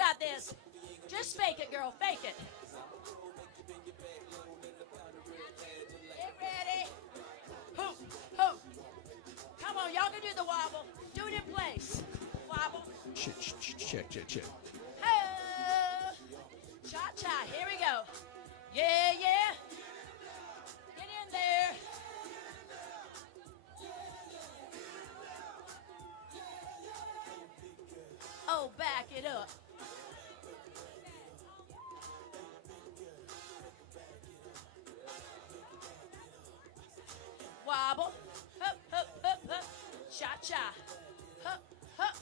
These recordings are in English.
got this. Just fake it, girl. Fake it. Get ready. Hoop, hoop. Come on, y'all can do the wobble. Do it in place. Wobble. Check. Oh. Cha-cha. Here we go. Yeah. Get in there. Oh, back it up. Wobble. Hup, hup, hup, hup. Cha-cha. Hup, hup.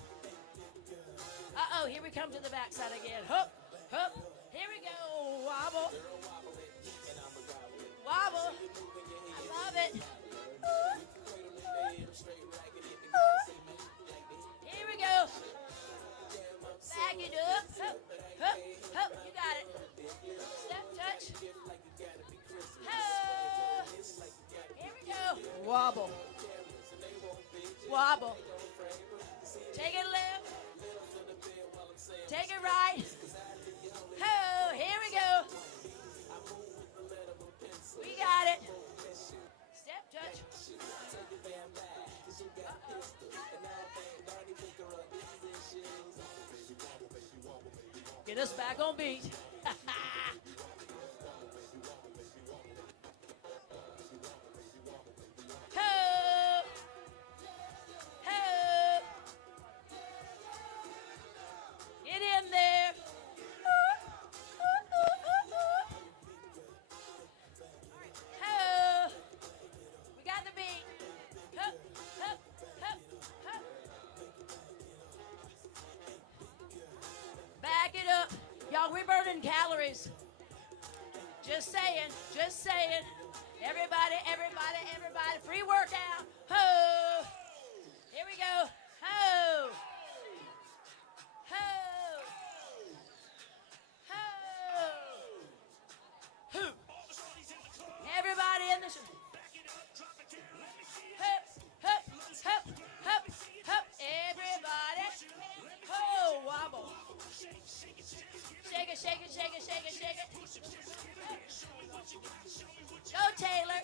Uh-oh, here we come to the backside again. Hup, hup. Here we go. Wobble. Wobble. I love it. Here we go. Back it up. Hup, hup, hup. You got it. Step touch. Oh. Here we go. Wobble. Wobble. Take it left. Take it right. Oh, here we go. We got it. Step touch. Get us back on beat. Ho! Ho! Get in there. Ho! We got the beat. Hup, hup, hup, hup. Back it up. Y'all, we're burning calories. Just saying, just saying. Everybody, free workout. Ho! Here we go. Ho! Ho! Ho! Ho! Everybody in the Hup, hup, hup, hup, hup. Everybody. Ho! Wobble. Shake it, shake it, shake it, shake it, shake it. Go, Taylor.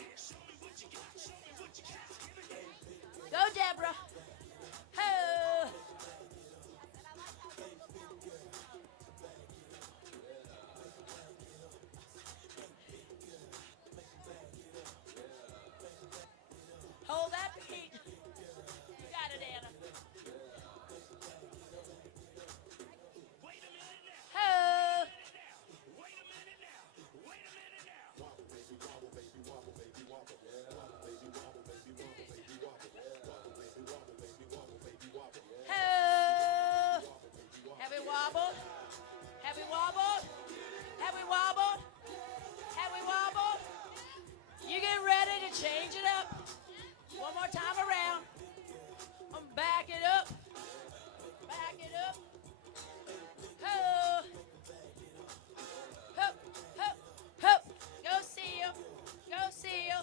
Go, Deborah. Ho! Hold that beat. You got it, Anna. Ho! Ho! Have we wobbled? Have we wobbled? Have we wobbled? Have we wobbled? You get ready to change it up. One more time around. Back it up. Back it up. Ho! Hup, hup, hup. Go Seal. Go Seal.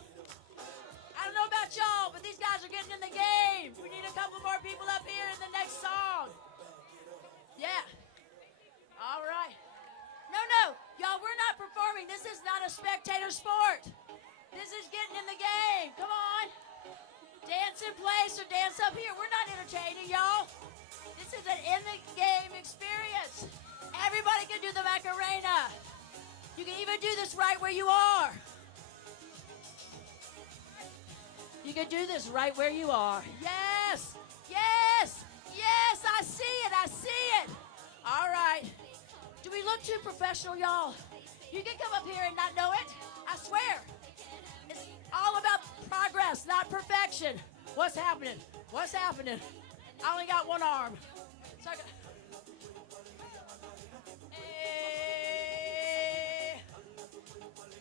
I don't know about y'all, but these guys are getting in the game. We need a couple more people up here in the next song. Yeah. All right. No. Y'all, we're not performing. This is not a spectator sport. This is getting in the game. Come on. Dance in place or dance up here. We're not entertaining, y'all. This is an in-the-game experience. Everybody can do the Macarena. You can even do this right where you are. You can do this right where you are. Yes, yes, yes, I see it, I see it. All right. Do we look too professional, y'all? You can come up here and not know it. I swear. It's all about progress, not perfection. What's happening? What's happening? I only got one arm. So I got... Hey,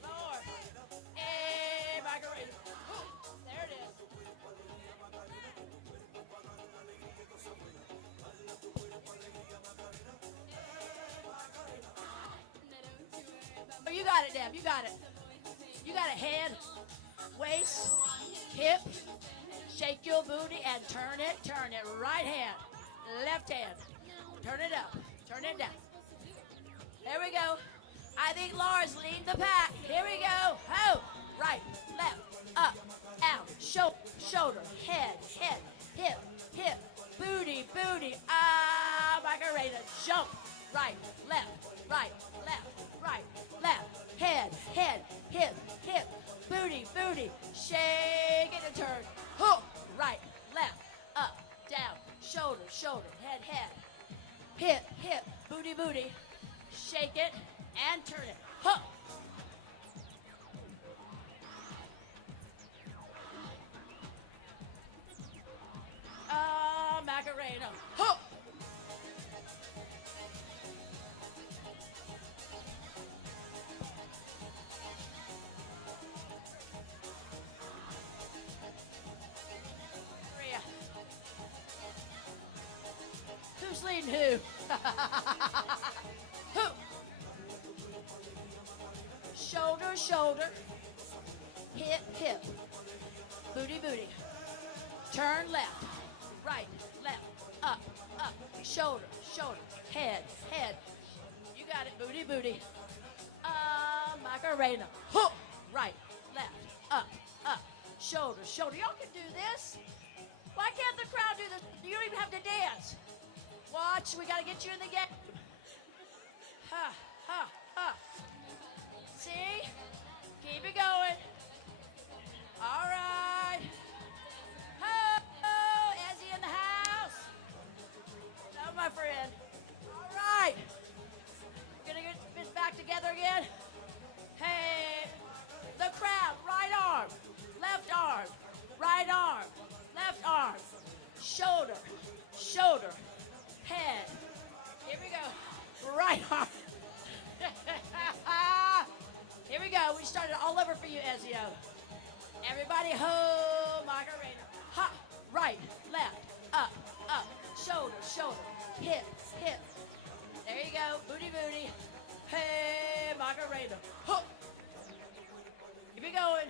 Lord. Hey, Margarita. There it is. Oh, you got it, Deb. You got it. You got it. Head, waist, hip. Shake your booty and turn it. Turn it. Right hand, left hand. Turn it up. Turn it down. Here we go. I think Laura's leading the pack. Here we go. Ho! Right, left, up, out, shoulder, head, hip, booty, Macarena, jump. Right, left, head, hip, booty, shake it and turn. Hook, right, left, up, down, shoulder, head, hip, booty, shake it and turn it. Hook. Macarena. Hook. Who's leading who? Who? Shoulder, hip, booty, turn left, right, up, shoulder, head, you got it, booty, Macarena, hook, right, left, up, shoulder, y'all can do this. Why can't the crowd do this? You don't even have to dance. Watch, we gotta get you in the game. Ha. See? Keep it going. All right. Ho, Ezzy in the house. No, my friend. All right. Gonna get this back together again. Hey, the crowd, right arm, left arm, right arm, left arm, shoulder, head. Here we go. Right arm. Here we go. We started all over for you, Ezio. Everybody, ho, Macarena. Ha, right, left, up, shoulder, hip. There you go, booty. Hey, Macarena. Ho. Keep it going.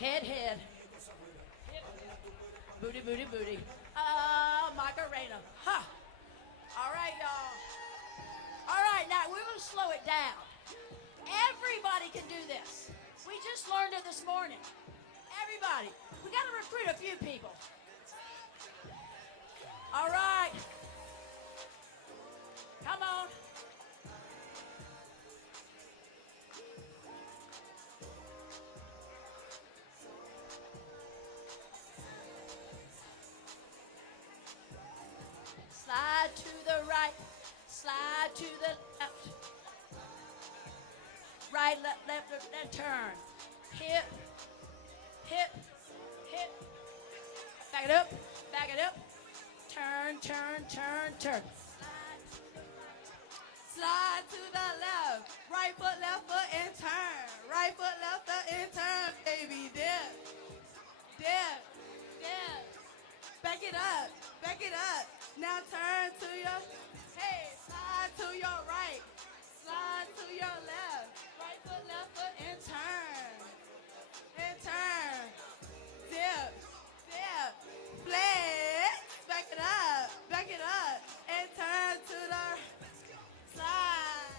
Head. Hip. Booty. Macarena. Ha. All right, y'all. All right, now we're going to slow it down. Everybody can do this. We just learned it this morning. Everybody. We got to recruit a few people. All right. Come on. Slide to the right. Slide to the left. Right, left, and turn. Hip. Back it up. Turn. Slide to the left. Right foot, left foot, and turn. Right foot, left foot, and turn, baby. Dip. Back it up. Now turn to your, slide to your right. Slide to your left. Right foot, left foot, and turn. Dip. Flex. Back it up. And turn to the slide.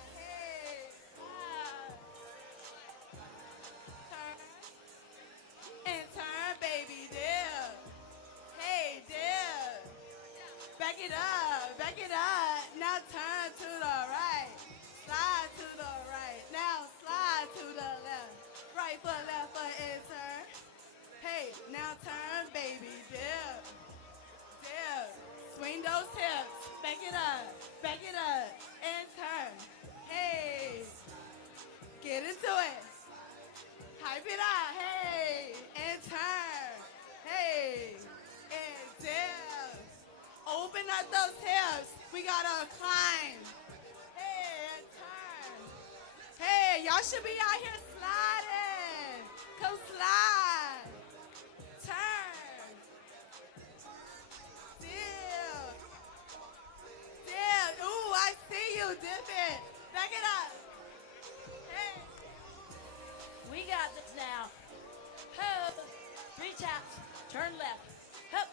Turn. And turn, baby. Dip. Dip. Back it up. Now turn to the right. Slide to the right. Now slide to the left. Right foot, left foot, and turn. Hey, now turn, baby. Dip. Swing those hips. Back it up. And turn. Hey. Get into it. Hype it up. Hey. And turn. Hey. And dip. Open up those hips. We gotta climb. Hey, and turn. Hey, y'all should be out here sliding. Come slide. Turn. Dip. Ooh, I see you. Dip it. Back it up. Hey. We got this now. Ho. 3 taps. Turn left. Hup.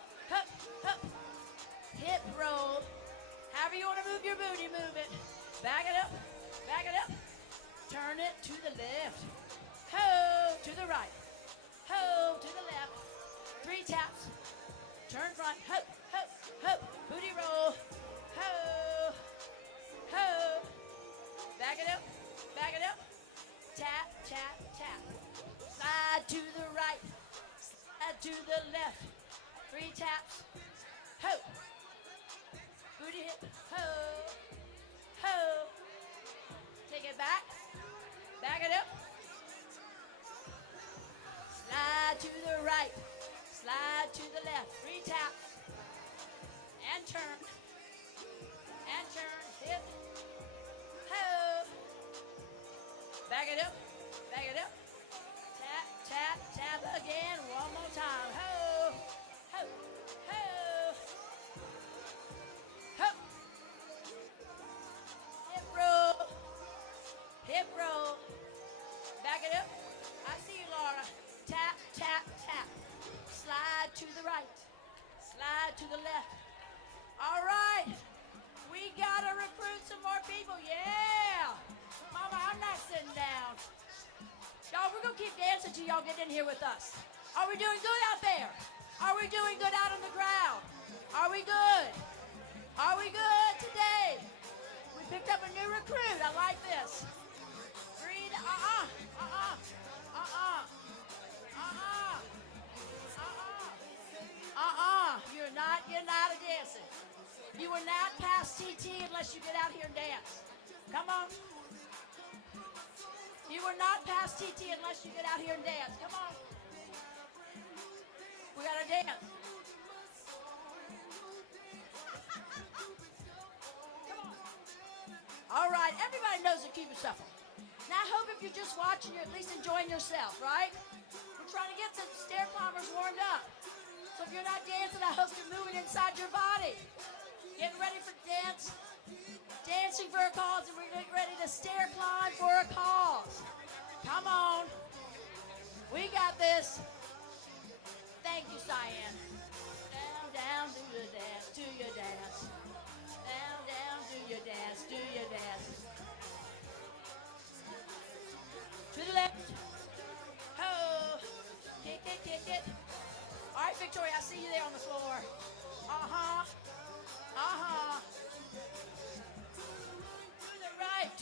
Hip roll. However you want to move your booty, move it. Back it up. Back it up. Turn it to the left. Ho, to the right. Ho, to the left. 3 taps. Turn front. Ho, ho, ho. Booty roll. Ho, ho. Back it up. Back it up. Tap, tap, tap. Slide to the right. Slide to the left. 3 taps. Ho. Booty hip. Ho. Ho. Take it back. Back it up. Slide to the right. Slide to the left. 3 taps. And turn. And turn. Hip. Ho. Back it up. Back it up. Tap, tap, tap again. One more time. Ho. Ho. Ho. Ho. Hip roll. Hip roll. Back it up. I see you, Laura. Tap, tap, tap. Slide to the right. Slide to the left. All right. We got to recruit some more people. Yeah. Mama, I'm not sitting down. Y'all, we're going to keep dancing till y'all get in here with us. Are we doing good out there? Are we doing good out on the ground? Are we good? Are we good today? We picked up a new recruit. I like this. Breathe. You're not getting out of dancing. You will not pass TT unless you get out here and dance. Come on. You will not pass TT unless you get out here and dance. Come on. We gotta dance. Come on. All right, everybody knows the Cuban shuffle. Now I hope if you're just watching, you're at least enjoying yourself, right? We're trying to get some stair climbers warmed up. So if you're not dancing, I hope you're moving inside your body. Getting ready for dance. Dancing for a cause, and we're getting ready to stair climb for a cause. Come on. We got this. Thank you, Cyan. Down, down, do your dance, do your dance. Down, down, do your dance, do your dance. To the left. Ho. Kick it, kick it. All right, Victoria, I see you there on the floor. Uh-huh. Uh-huh.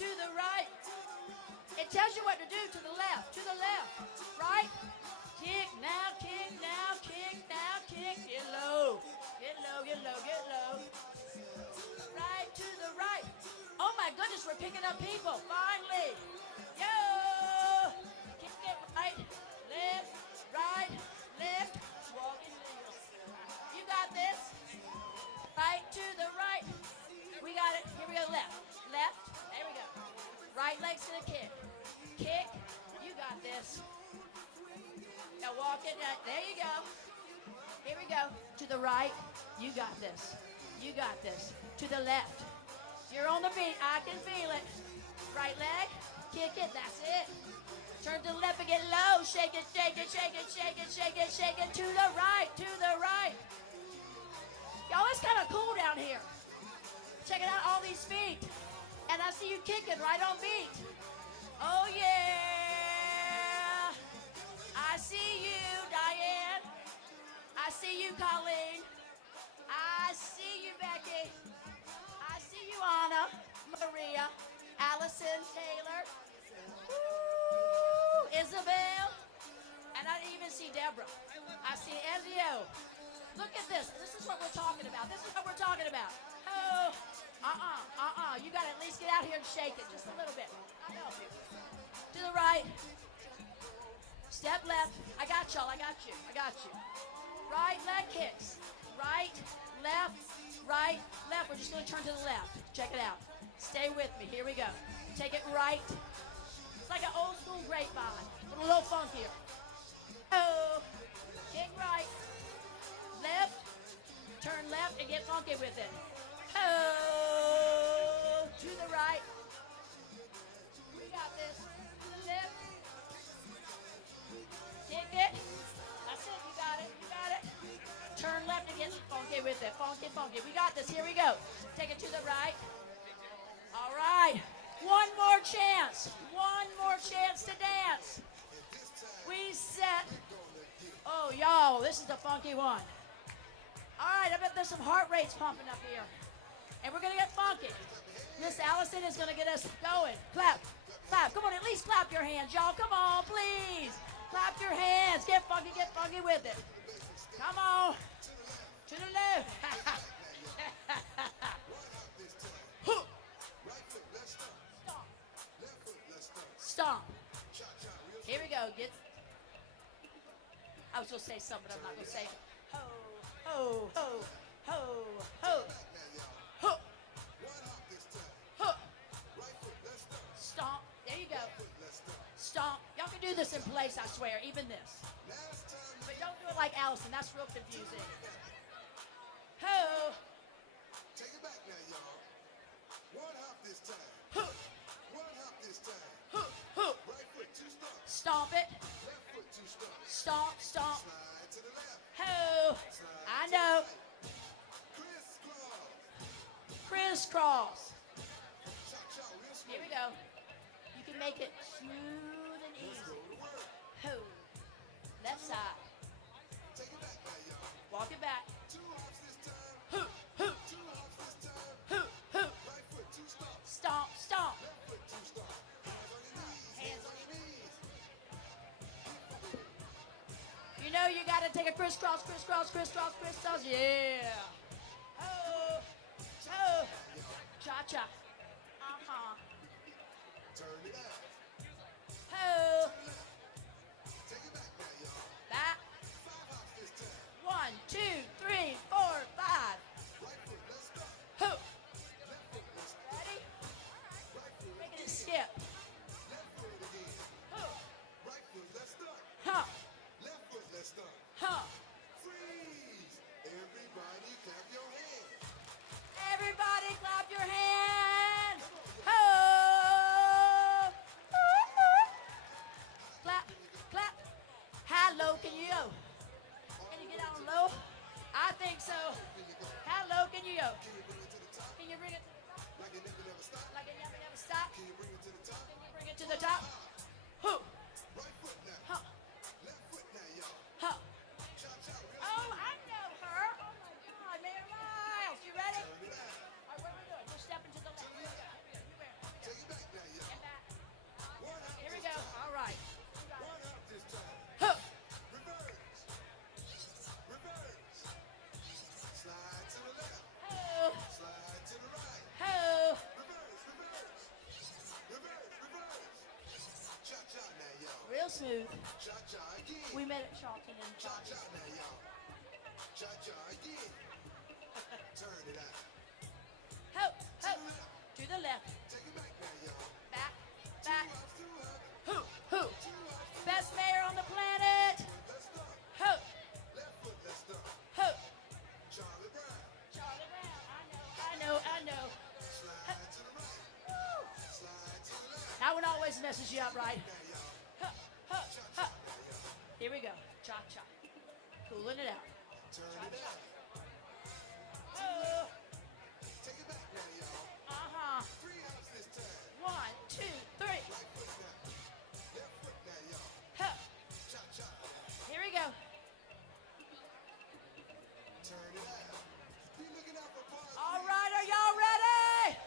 To the right. It tells you what to do. To the left. To the left. Right. Kick now, kick now, kick now, kick. Get low. Get low, get low, get low. Right to the right. Oh my goodness, we're picking up people. Finally. Yo. Kick it right. Left. Right. Left. Walking little. You got this. Right to the right. We got it. Here we go. Left. Left. There we go. Right leg's to the kick. Kick. You got this. Now walk it down. There you go. Here we go. To the right. You got this. You got this. To the left. You're on the beat. I can feel it. Right leg. Kick it. That's it. Turn to the left and get low. Shake it, shake it, shake it, shake it, shake it, shake it. To the right. To the right. Y'all, it's kind of cool down here. Checking out all these feet. And I see you kicking right on beat. Oh, yeah. I see you, Diane. I see you, Colleen. I see you, Becky. I see you, Anna, Maria, Allison, Taylor, Isabel, and I even see Deborah. I see Ezio. Look at this. This is what we're talking about. This is what we're talking about. Oh. You got to at least get out here and shake it just a little bit. I'll help you. To the right. Step left. I got y'all. I got you. I got you. Right leg kicks. Right, left, right, left. We're just going to turn to the left. Check it out. Stay with me. Here we go. Take it right. It's like an old school grapevine. A little funkier. Oh. Kick right. Left. Turn left and get funky with it. Oh, to the right. We got this. Left. Kick it. That's it. You got it. You got it. Turn left and get funky with it. Funky, funky. We got this. Here we go. Take it to the right. All right. One more chance. One more chance to dance. We set. Oh, y'all, this is the funky one. All right, I bet there's some heart rates pumping up here. And we're going to get funky. Miss Allison is going to get us going. Clap, clap. Come on, at least clap your hands, y'all. Come on, please. Clap your hands. Get funky with it. Come on. To the left. Stomp. Here we go. Get. I was going to say something, but I'm not going to say it. Ho, ho, ho, ho, ho. Ho. Ho. Stomp. There you go. Stomp. Y'all can do this in place, I swear, even this. But don't do it like Allison. That's real confusing. Ho. Take it back now, y'all. One hop this time. Ho. One hop this time. Ho. Ho. Right foot, 2 stomps. Stomp it. Left foot, 2 stomps. Stomp, stomp. Slide to the left. Ho. I know. Crisscross. Cha-cha, real smooth. Here we go. You can make it smooth and Let's go easy. to work. Ho. Left side. Take it back now, y'all. Walk it back. 2 hops this time. Ho. Ho. 2 hops this time. Ho. Ho. Right foot, 2 stomps. Stomp, stomp. Left foot, 2 stomps. Hands on your knees. Hands on your knees. You know you gotta take a crisscross, crisscross, crisscross, crisscross. Yeah. Ho. Ho. Cha-cha. Uh-huh. Turn it out. Ho. Take it back now, y'all. Back. 5 hops this time. 1, 2, 3, 4, 5. Right foot, let's stop. Ho. Left foot, let's stop. Ready? Right foot, Making it skip. left foot again. Ho. Right foot, let's stop. Huh. Left foot, let's stop. Huh. Freeze! Everybody clap your hands. Everybody clap your hands. Ho. Clap, clap. How low can you go? Can you get down low? I think so. How low can you go? Can you bring it to the top? Like it never stop. Like it never stop? Can you bring it to the top? Can you bring it to the top? Who? Right foot now. Huh. Left foot now, y'all. Huh. Cha-cha, real Oh, I know her. Oh my God, Mayor Miles. You ready? turn it out. All right, what are we doing? We're stepping to the left. Here we go. Here we go. Take it back now, y'all. Get back. One hop Here we this go. time. All right. One hop this time. Huh. Reverse. Reverse. Slide to the left. Ho. Slide to the right. Ho. Reverse, reverse. Reverse, reverse. Cha-cha now, y'all. Real smooth. Cha-cha again. We met at Charlton and Cha-cha Johnny. now, y'all. Cha-cha again. Turn it out. Ho. Ho. To the left. Take it back now, y'all. Back. 2 Back. hops, 2 hops. Who? Who? 2 hops. Best mayor on the planet. Let's stop. Ho. Left foot, let's stop. Ho. Charlie Brown. Charlie Brown. I know. I know. Slide to the right. Woo. Slide to the left. That one always messes you up, right? Now, y'all. Huh. Huh. Cha-cha Huh. now, y'all. Here we go. Cha cha. Cooling it out. Turn it out. Oh. Take it back now, y'all. Uh-huh. 3 hops this time. 1, 2, 3. Right foot now. Left foot now, y'all. Huh. Cha-cha. Here we go. Turn it out. Be looking out for bars. All right, are y'all ready?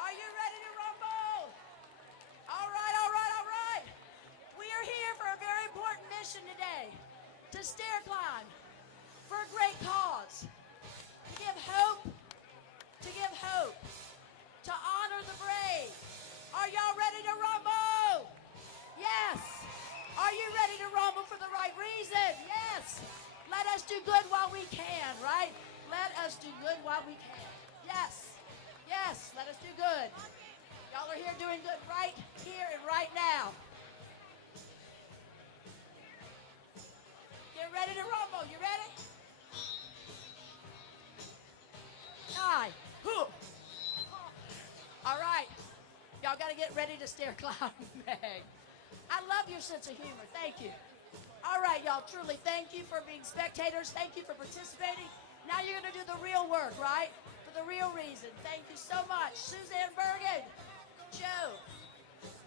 Are you ready to rumble? All right, all right, all right. We are here for a very important mission today. To stair climb. For a great cause. To give hope. To give hope. To honor the brave. Are y'all ready to rumble? Yes. Are you ready to rumble for the right reason? Yes. Let us do good while we can, right? Let us do good while we can. Yes. Yes, let us do good. Y'all are here doing good right here and right now. Get ready to rumble. You ready? 9. Whew. All right. Y'all got to get ready to stair climb, Meg. I love your sense of humor. Thank you. All right, y'all. Truly, thank you for being spectators. Thank you for participating. Now you're going to do the real work, right? For the real reason. Thank you so much. Suzanne Bergen. Joe,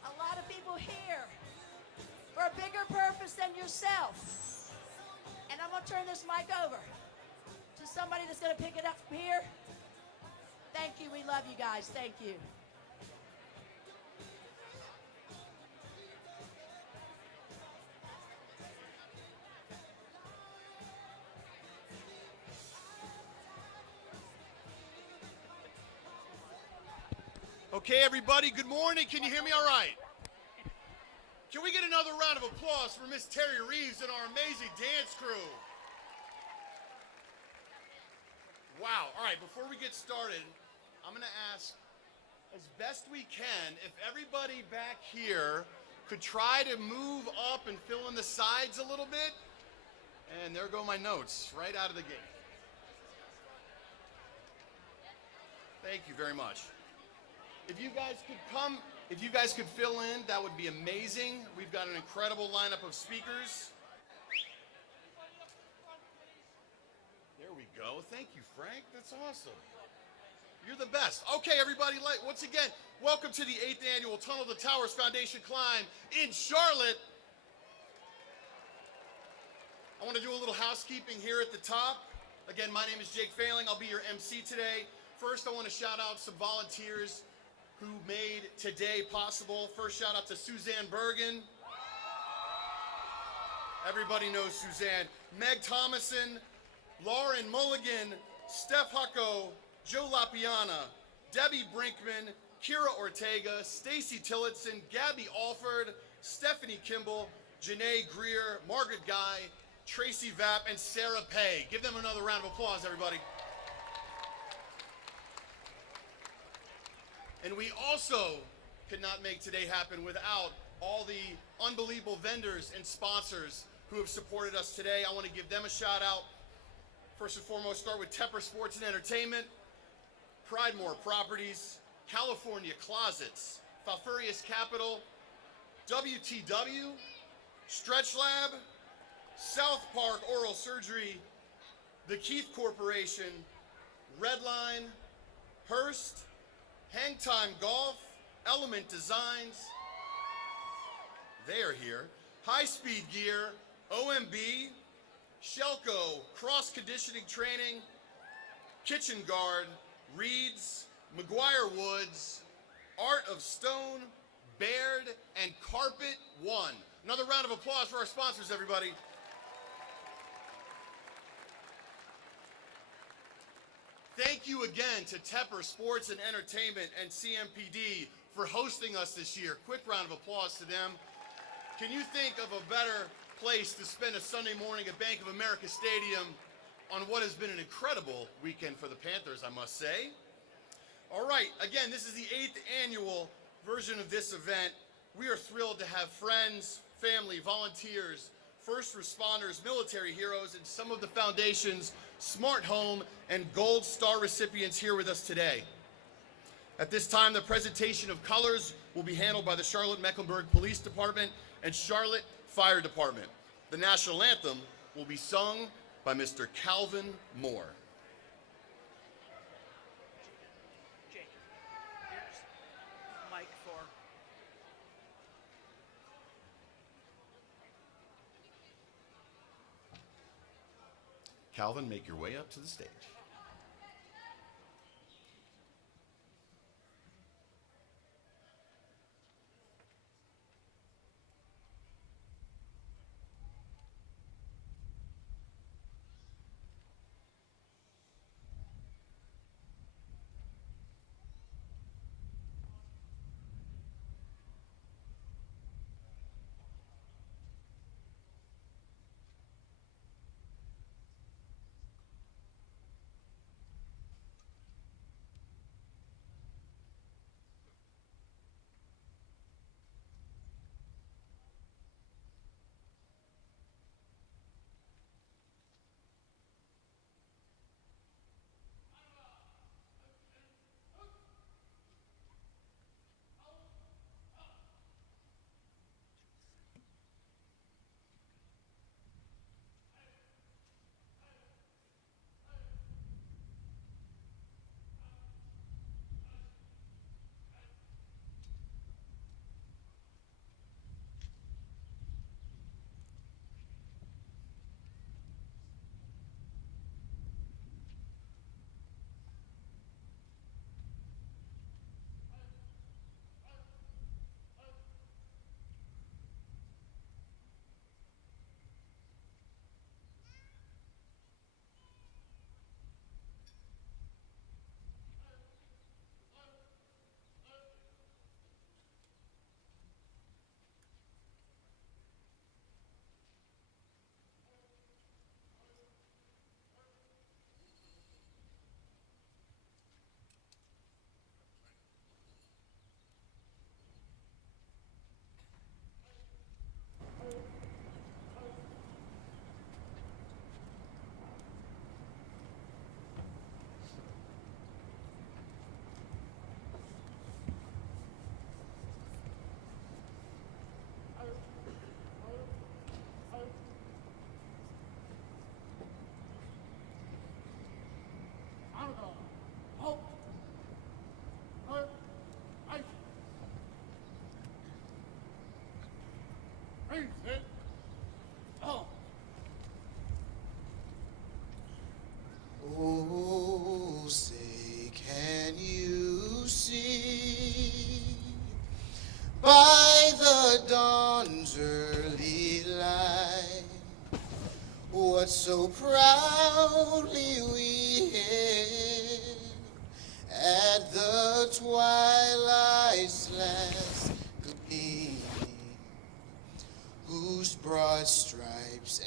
a lot of people here for a bigger purpose than yourself. And I'm going to turn this mic over to somebody that's going to pick it up from here. Thank you. We love you guys. Thank you. Okay, everybody, good morning. Can you hear me all right? Can we get another round of applause for Miss Terry Reeves and our amazing dance crew? Wow. All right, before we get started, I'm going to ask, as best we can, if everybody back here could try to move up and fill in the sides a little bit. And there go my notes, right out of the gate. Thank you very much. If you guys could come, if you guys could fill in, that would be amazing. We've got an incredible lineup of speakers. There we go. Thank you, Frank. That's awesome. You're the best. Okay, everybody, once again, welcome to the 8th annual Tunnel to Towers Foundation Climb in Charlotte. I want to do a little housekeeping here at the top. Again, my name is Jake Failing. I'll be your MC today. First, I want to shout out some volunteers who made today possible. First, shout out to Suzanne Bergen. Everybody knows Suzanne. Meg Thomason, Lauren Mulligan, Steph Hucko, Joe Lapiana, Debbie Brinkman, Kira Ortega, Stacy Tillotson, Gabby Alford, Stephanie Kimball, Janae Greer, Margaret Guy, Tracy Vapp, and Sarah Pay. Give them another round of applause, everybody. And we also could not make today happen without all the unbelievable vendors and sponsors who have supported us today. I want to give them a shout out. First and foremost, start with Tepper Sports and Entertainment, Pridemore Properties, California Closets, Falfurrius Capital, WTW, Stretch Lab, South Park Oral Surgery, the Keith Corporation, Redline, Hearst, Hang Time Golf, Element Designs, they are here, High Speed Gear, OMB, Shelco, Cross Conditioning Training, Kitchen Guard, Reeds, McGuire Woods, Art of Stone, Baird, and Carpet One. Another round of applause for our sponsors, everybody. Thank you again to Tepper Sports and Entertainment and CMPD for hosting us this year. Quick round of applause to them. Can you think of a better place to spend a Sunday morning at Bank of America Stadium on what has been an incredible weekend for the Panthers, I must say. All right, again, this is the 8th annual version of this event. We are thrilled to have friends, family, volunteers, first responders, military heroes, and some of the foundation's Smart Home and Gold Star recipients here with us today. At this time, the presentation of colors will be handled by the Charlotte-Mecklenburg Police Department and Charlotte Fire Department. The national anthem will be sung by Mr. Calvin Moore. Jake, here's Mike for... Calvin, make your way up to the stage. Oh, say, can you see by the dawn's early light what so proudly we hailed at the twilight's last gleaming, whose broad stripes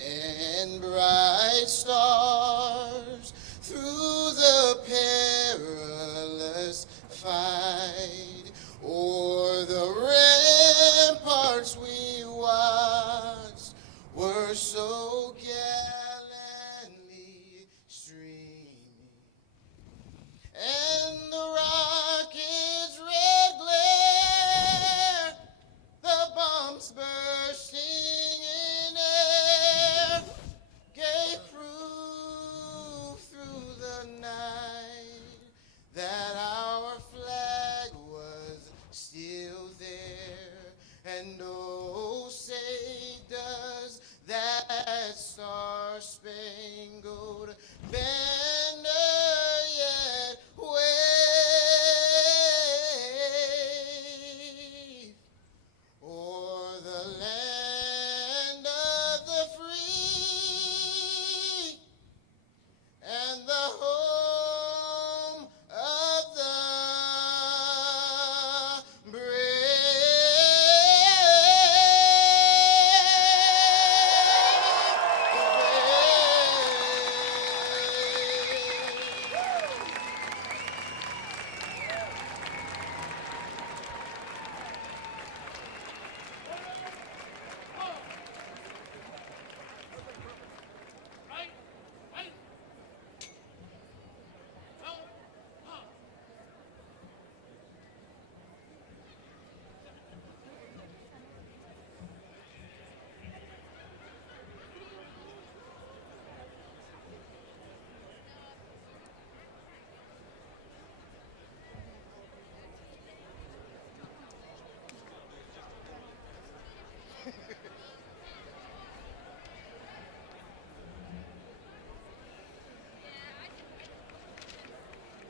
and bright stars through the perilous fight o'er the ramparts we watched were so gallantly streaming, and the rocket's red glare, the bombs bursting in air, gave proof through the night that our flag was still there. And oh, say does that star-spangled banner yet wave o'er the land of the free and the home of the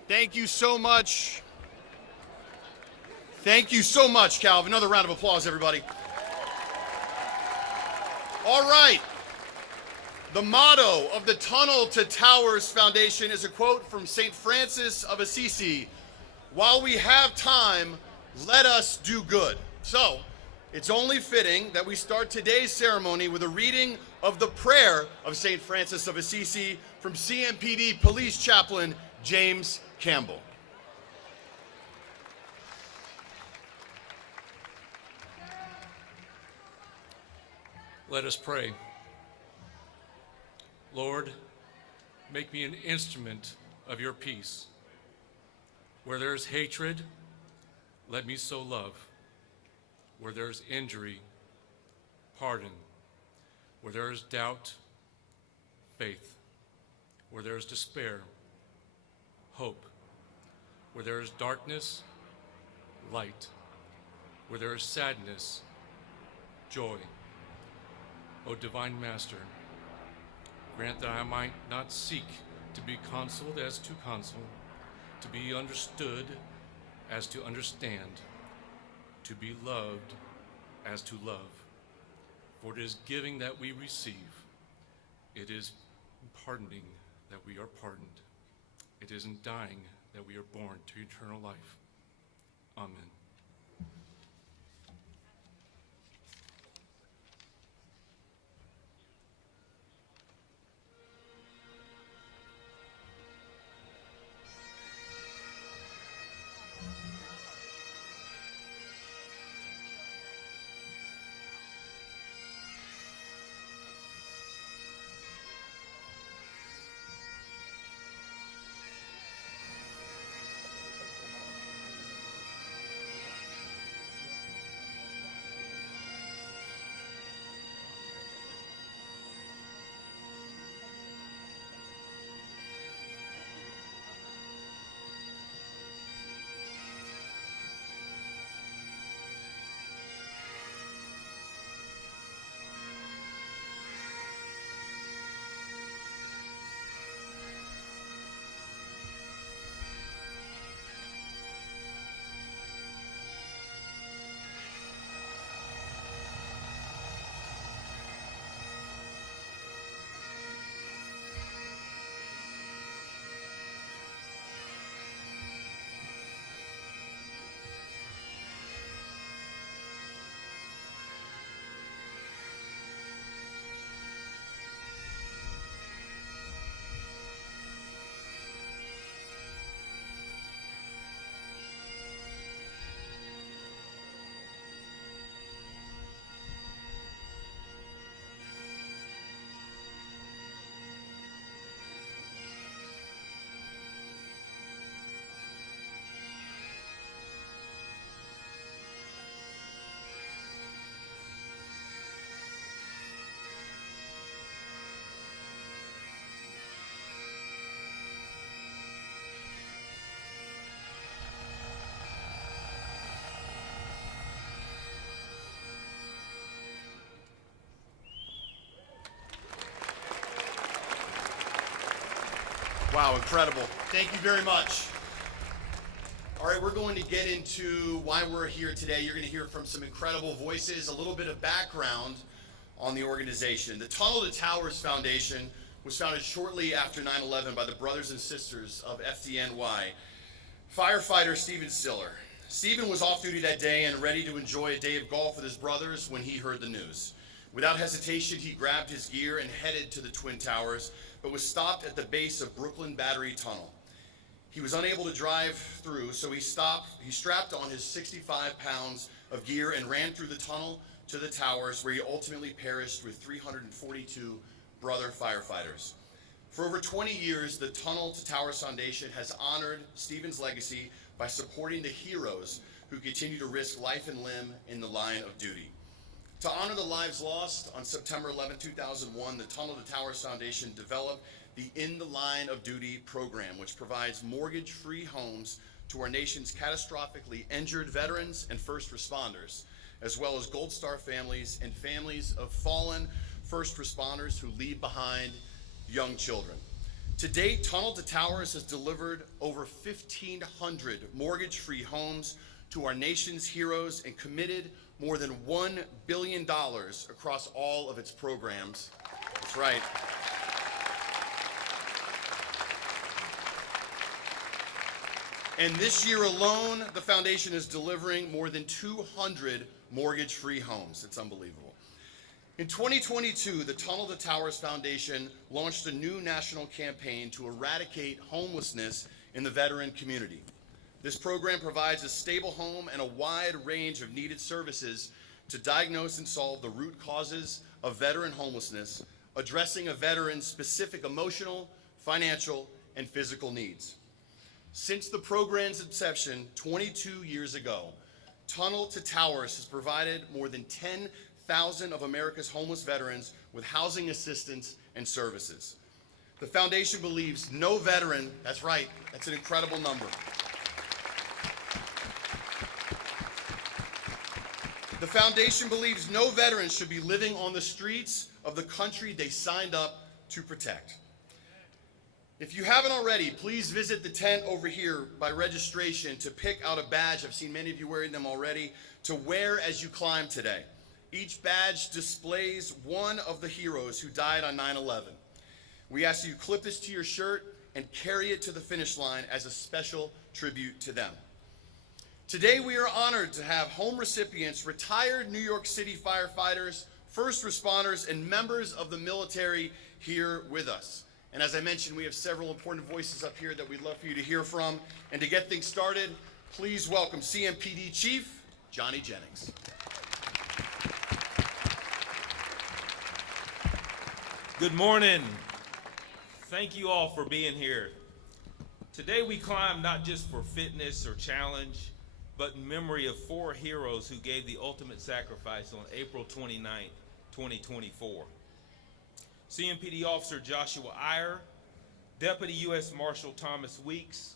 Thank you so much. Thank you so much, Calvin. Another round of applause, everybody. All right. The motto of the Tunnel to Towers Foundation is a quote from St. Francis of Assisi. While we have time, let us do good. So, it's only fitting that we start today's ceremony with a reading of the prayer of St. Francis of Assisi from CMPD Police Chaplain James Campbell. Let us pray. Lord, make me an instrument of your peace. Where there is hatred, let me sow love. Where there is injury, pardon. Where there is doubt, faith. Where there is despair, hope. Where there is darkness, light. Where there is sadness, joy. O divine Master, grant that I might not seek to be consoled as to console, to be understood as to understand, to be loved as to love. For it is giving that we receive. It is pardoning that we are pardoned. It is in dying that we are born to eternal life. Amen. Wow, incredible. Thank you very much. All right, we're going to get into why we're here today. You're going to hear from some incredible voices, a little bit of background on the organization. The Tunnel to Towers Foundation was founded shortly after 9/11 by the brothers and sisters of FDNY. Firefighter Stephen Siller. Stephen was off duty that day and ready to enjoy a day of golf with his brothers when he heard the news. Without hesitation, he grabbed his gear and headed to the Twin Towers, but was stopped at the base of Brooklyn Battery Tunnel. He was unable to drive through, so he strapped on his 65 pounds of gear and ran through the tunnel to the towers, where he ultimately perished with 342 brother firefighters. For over 20 years, the Tunnel to Towers Foundation has honored Stephen's legacy by supporting the heroes who continue to risk life and limb in the line of duty. To honor the lives lost, on September 11, 2001, the Tunnel to Towers Foundation developed the In the Line of Duty program, which provides mortgage-free homes to our nation's catastrophically injured veterans and first responders, as well as Gold Star families and families of fallen first responders who leave behind young children. To date, Tunnel to Towers has delivered over 1,500 mortgage-free homes to our nation's heroes and committed more than $1 billion across all of its programs. That's right. And this year alone, the foundation is delivering more than 200 mortgage-free homes. It's unbelievable. In 2022, the Tunnel to Towers Foundation launched a new national campaign to eradicate homelessness in the veteran community. This program provides a stable home and a wide range of needed services to diagnose and solve the root causes of veteran homelessness, addressing a veteran's specific emotional, financial, and physical needs. Since the program's inception 22 years ago, Tunnel to Towers has provided more than 10,000 of America's homeless veterans with housing assistance and services. The foundation believes no veteran, that's right, that's an incredible number. The foundation believes no veteran should be living on the streets of the country they signed up to protect. If you haven't already, please visit the tent over here by registration to pick out a badge. I've seen many of you wearing them already, to wear as you climb today. Each badge displays one of the heroes who died on 9/11. We ask that you clip this to your shirt and carry it to the finish line as a special tribute to them. Today we are honored to have home recipients, retired New York City firefighters, first responders, and members of the military here with us. And as I mentioned, we have several important voices up here that we'd love for you to hear from. And to get things started, please welcome CMPD Chief Johnny Jennings. Good morning. Thank you all for being here. Today we climb not just for fitness or challenge, but in memory of 4 heroes who gave the ultimate sacrifice on April 29, 2024. CMPD Officer Joshua Ayer, Deputy U.S. Marshal Thomas Weeks,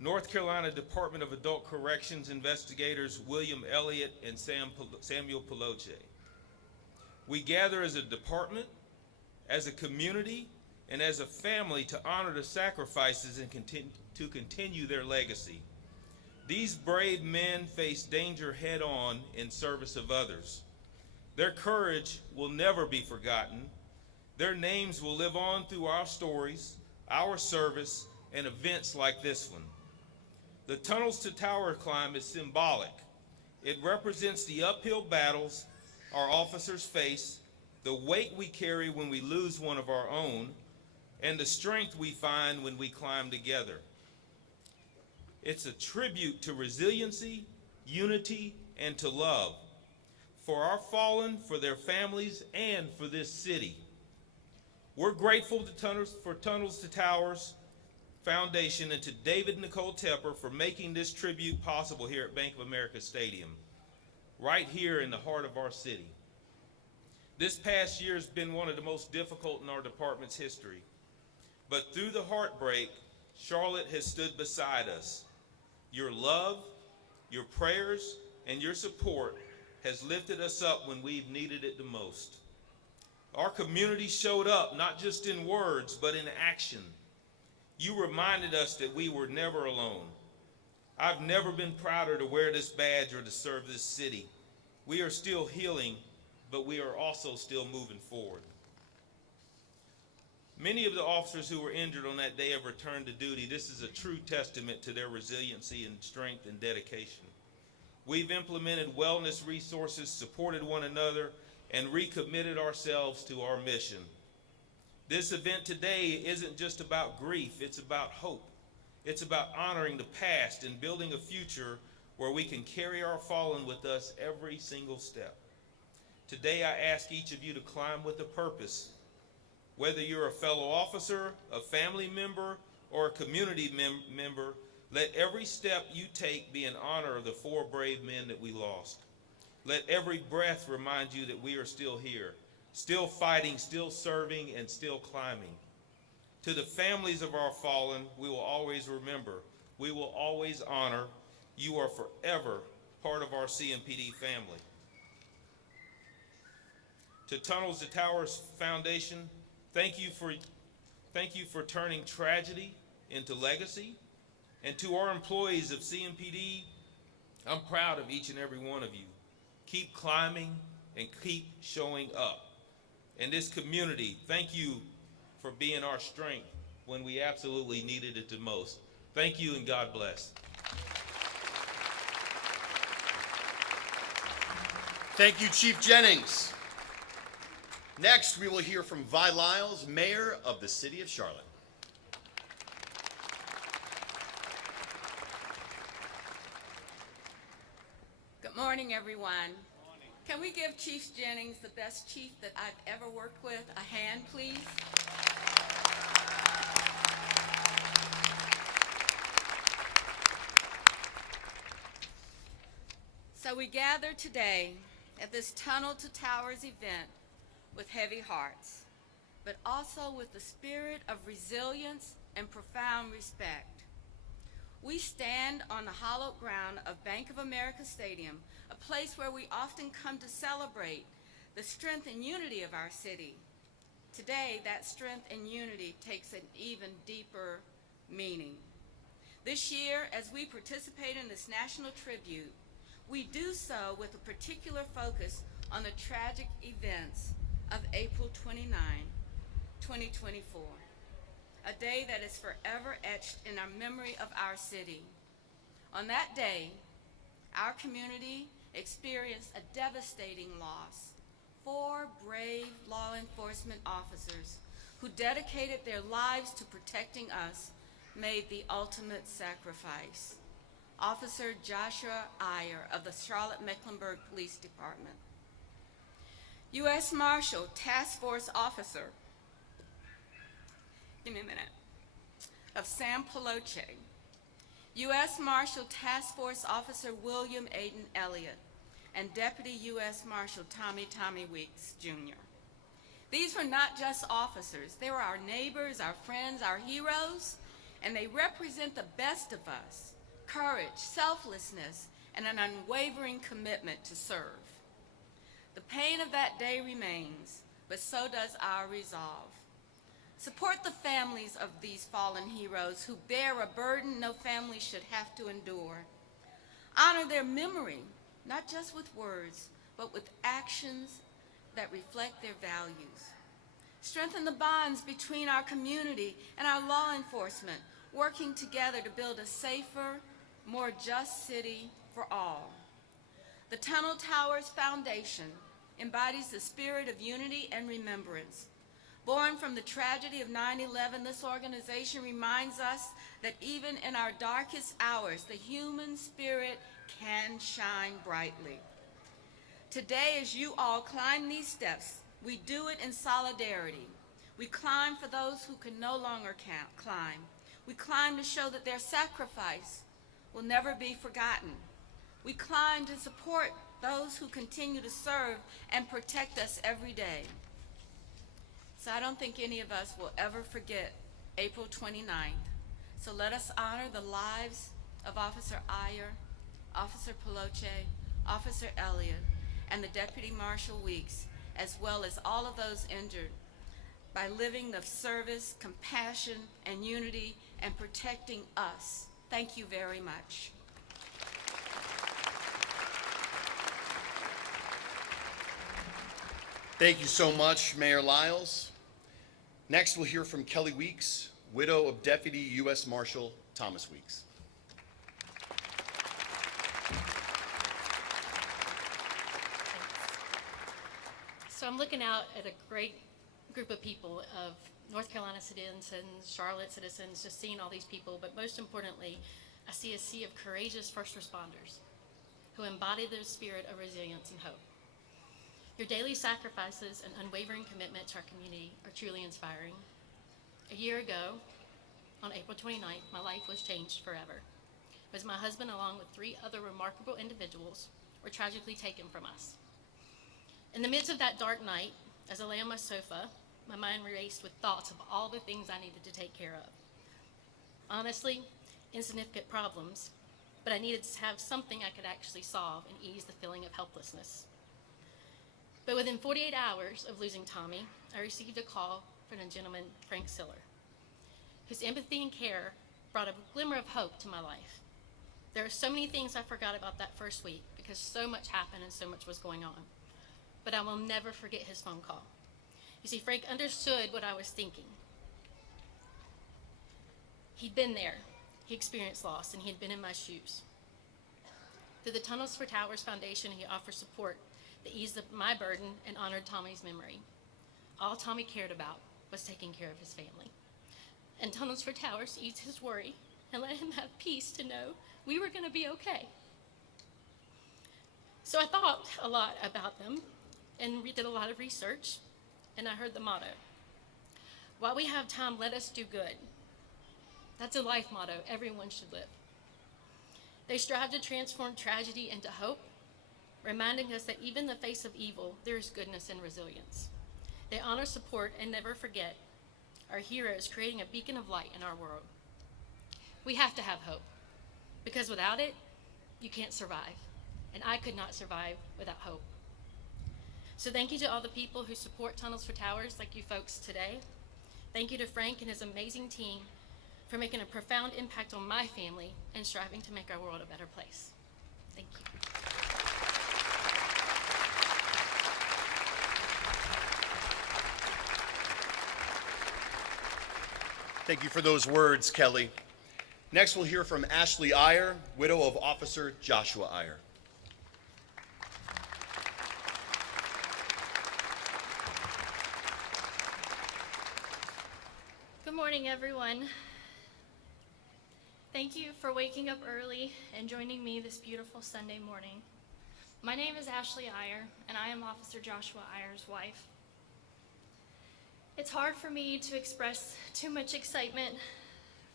North Carolina Department of Adult Corrections investigators William Elliott and Samuel Peloche. We gather as a department, as a community, and as a family to honor the sacrifices and continue their legacy. These brave men face danger head-on in service of others. Their courage will never be forgotten. Their names will live on through our stories, our service, and events like this one. The Tunnels to Tower climb is symbolic. It represents the uphill battles our officers face, the weight we carry when we lose one of our own, and the strength we find when we climb together. It's a tribute to resiliency, unity, and to love, for our fallen, for their families, and for this city. We're grateful for Tunnels to Towers Foundation and to David and Nicole Tepper for making this tribute possible here at Bank of America Stadium, right here in the heart of our city. This past year has been one of the most difficult in our department's history, but through the heartbreak, Charlotte has stood beside us. Your love, your prayers, and your support has lifted us up when we've needed it the most. Our community showed up, not just in words, but in action. You reminded us that we were never alone. I've never been prouder to wear this badge or to serve this city. We are still healing, but we are also still moving forward. Many of the officers who were injured on that day have returned to duty. This is a true testament to their resiliency and strength and dedication. We've implemented wellness resources, supported one another, and recommitted ourselves to our mission. This event today isn't just about grief, it's about hope. It's about honoring the past and building a future where we can carry our fallen with us every single step. Today I ask each of you to climb with a purpose. Whether you're a fellow officer, a family member, or a community member, let every step you take be in honor of the 4 brave men that we lost. Let every breath remind you that we are still here, still fighting, still serving, and still climbing. To the families of our fallen, we will always remember, we will always honor. You are forever part of our CMPD family. To Tunnels to Towers Foundation, thank you for turning tragedy into legacy. And to our employees of CMPD, I'm proud of each and every one of you. Keep climbing and keep showing up. And this community, thank you for being our strength when we absolutely needed it the most. Thank you and God bless. Thank you, Chief Jennings. Next, we will hear from Vi Lyles, Mayor of the City of Charlotte. Good morning, everyone. Can we give Chief Jennings, the best chief that I've ever worked with, a hand, please? So we gather today at this Tunnel to Towers event with heavy hearts, but also with the spirit of resilience and profound respect. We stand on the hallowed ground of Bank of America Stadium, a place where we often come to celebrate the strength and unity of our city. Today, that strength and unity takes an even deeper meaning. This year, as we participate in this national tribute, we do so with a particular focus on the tragic events of April 29, 2024. A day that is forever etched in our memory of our city. On that day, our community experienced a devastating loss. 4 brave law enforcement officers who dedicated their lives to protecting us made the ultimate sacrifice. Officer Joshua Ayer of the Charlotte-Mecklenburg Police Department. U.S. Marshal Task Force Officer, give me a minute, of Sam Peloche, U.S. Marshal Task Force Officer William Aiden Elliott, and Deputy U.S. Marshal Tommy Weeks, Jr. These were not just officers. They were our neighbors, our friends, our heroes, and they represent the best of us: courage, selflessness, and an unwavering commitment to serve. The pain of that day remains, but so does our resolve. Support the families of these fallen heroes who bear a burden no family should have to endure. Honor their memory, not just with words, but with actions that reflect their values. Strengthen the bonds between our community and our law enforcement, working together to build a safer, more just city for all. The Tunnel Towers Foundation embodies the spirit of unity and remembrance. Born from the tragedy of 9/11, this organization reminds us that even in our darkest hours, the human spirit can shine brightly. Today, as you all climb these steps, we do it in solidarity. We climb for those who can no longer climb. We climb to show that their sacrifice will never be forgotten. We climb to support those who continue to serve and protect us every day. So I don't think any of us will ever forget April 29th. So let us honor the lives of Officer Ayer, Officer Peloche, Officer Elliott, and the Deputy Marshal Weeks, as well as all of those injured, by living the service, compassion, and unity and protecting us. Thank you very much. Thank you so much, Mayor Lyles. Next, we'll hear from Kelly Weeks, widow of Deputy U.S. Marshal Thomas Weeks. So I'm looking out at a great group of people, of North Carolina citizens, Charlotte citizens, just seeing all these people, but most importantly, I see a sea of courageous first responders who embody the spirit of resilience and hope. Your daily sacrifices and unwavering commitment to our community are truly inspiring. A year ago, on April 29th, my life was changed forever, as my husband, along with 3 other remarkable individuals, were tragically taken from us. In the midst of that dark night, as I lay on my sofa, my mind raced with thoughts of all the things I needed to take care of. Honestly, insignificant problems, but I needed to have something I could actually solve and ease the feeling of helplessness. But within 48 hours of losing Tommy, I received a call from a gentleman, Frank Siller, whose empathy and care brought a glimmer of hope to my life. There are so many things I forgot about that first week because so much happened and so much was going on. But I will never forget his phone call. You see, Frank understood what I was thinking. He'd been there. He experienced loss, and he had been in my shoes. Through the Tunnels for Towers Foundation, he offered support that eased my burden and honored Tommy's memory. All Tommy cared about was taking care of his family. And Tunnels for Towers eased his worry and let him have peace to know we were going to be okay. So I thought a lot about them and did a lot of research, and I heard the motto, "While we have time, let us do good." That's a life motto everyone should live. They strive to transform tragedy into hope, reminding us that even in the face of evil, there is goodness and resilience. They honor, support, and never forget our heroes, creating a beacon of light in our world. We have to have hope, because without it, you can't survive, and I could not survive without hope. So thank you to all the people who support Tunnels for Towers, like you folks today. Thank you to Frank and his amazing team for making a profound impact on my family and striving to make our world a better place. Thank you. Thank you for those words, Kelly. Next, we'll hear from Ashley Ayer, widow of Officer Joshua Ayer. Good morning, everyone. Thank you for waking up early and joining me this beautiful Sunday morning. My name is Ashley Ayer, and I am Officer Joshua Ayer's wife. It's hard for me to express too much excitement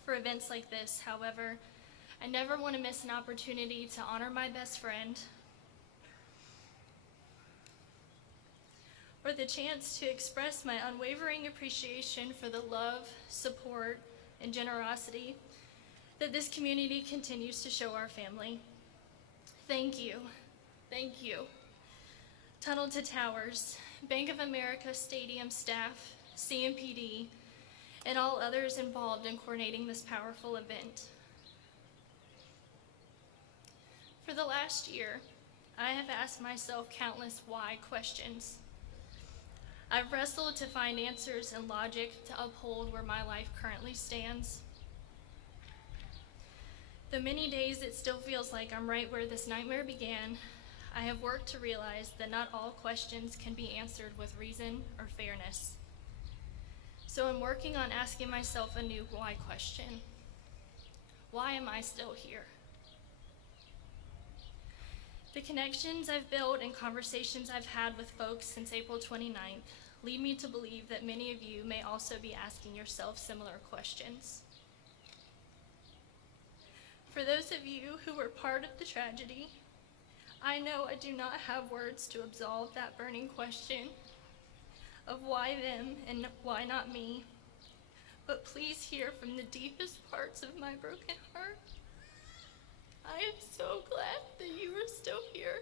for events like this. However, I never want to miss an opportunity to honor my best friend, or the chance to express my unwavering appreciation for the love, support, and generosity that this community continues to show our family. Thank you. Thank you. Tunnel to Towers, Bank of America Stadium staff, CMPD, and all others involved in coordinating this powerful event. For the last year, I have asked myself countless why questions. I've wrestled to find answers and logic to uphold where my life currently stands. The many days it still feels like I'm right where this nightmare began, I have worked to realize that not all questions can be answered with reason or fairness. So I'm working on asking myself a new why question. Why am I still here? The connections I've built and conversations I've had with folks since April 29th lead me to believe that many of you may also be asking yourself similar questions. For those of you who were part of the tragedy, I know I do not have words to absolve that burning question of why them and why not me, but please hear from the deepest parts of my broken heart. I am so glad that you are still here.